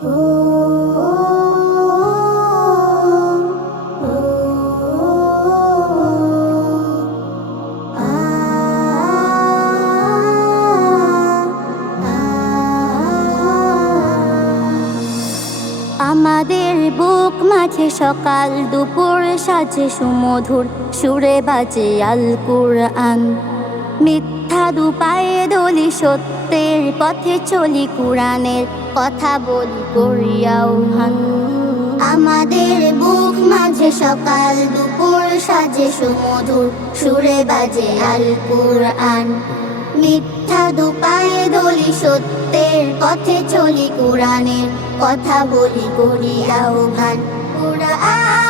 আমাদের বুক মাঝে সকাল দুপুর সাজে সুমধুর সুরে বাজে আল কুরআন। মিথ্যা দুপায়ে দলি সত্যের পথে চলি কুরআনের কথা বলি করিয়াও হান। আমাদের বুক মাঝে সকাল, দুপুর সাজে সুমধুর, সুরে বাজে আল কুরআন। মিথ্যা দুপায়ে দলি সত্যের পথে চলি কোরআনের কথা বলি করি আহ্বান কোরআন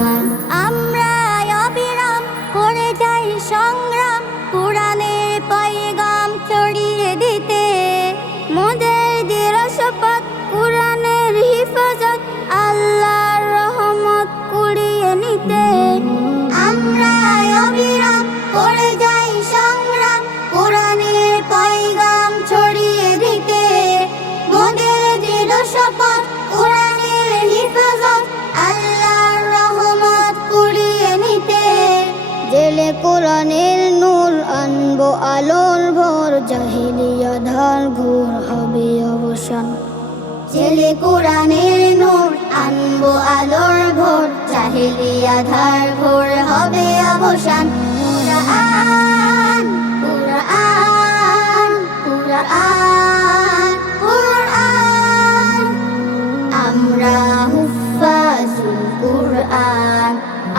কোরআনের নূর আনব আলোর ভোর, জাহিলিয়া ধার ঘোর হবে অবসান। জেলে কোরআনের নূর আনব আলোর ভোর, জাহিলিয়া ধার ঘোর হবে অবসান।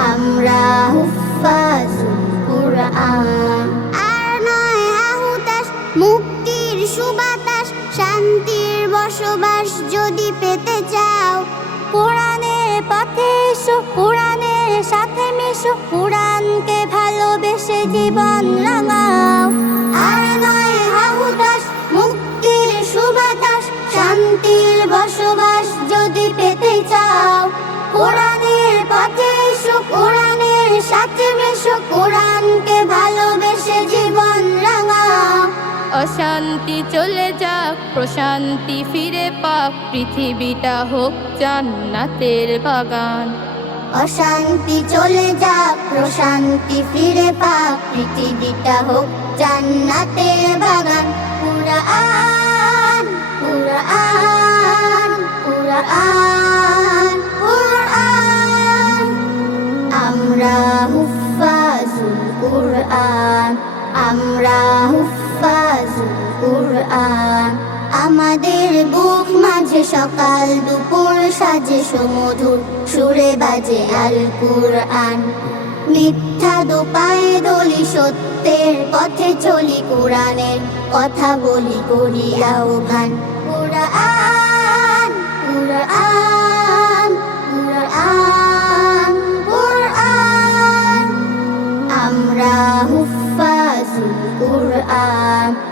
আমরা কুরআন আর নয় আহুতাস মুক্তির সুবাতাস শান্তির বসবাস যদি পেতে চাও। কোরআনের পথে এসো কোরআনের সাথে মিশো কোরআনকে ভালোবেসে জীবন রাঙাও। আর নয় আহুতাস মুক্তির সুবাতাস শান্তির বসবাস যদি পেতে চাও। কোরআনের অশান্তি চলে যাক, প্রশান্তি ফিরে পাক, পৃথিবীটা হোক জান্নাতের বাগান। অশান্তি চলে যাক, প্রশান্তি ফিরে পাক, পৃথিবীটা হোক জান্নাতের বাগান। কুরআন কুরআন কুরআন। সকাল দুপুর সাজে সমধুর, সুরে বাজে আল কুরআন। মিথ্যা দুপায়ে দলি সত্যের পথে চলি কোরআনের কথা বলি করি আহ্বান। কুরআন কুরআন কুরআন কুরআন। আমরা হুফাজুল কুরআন।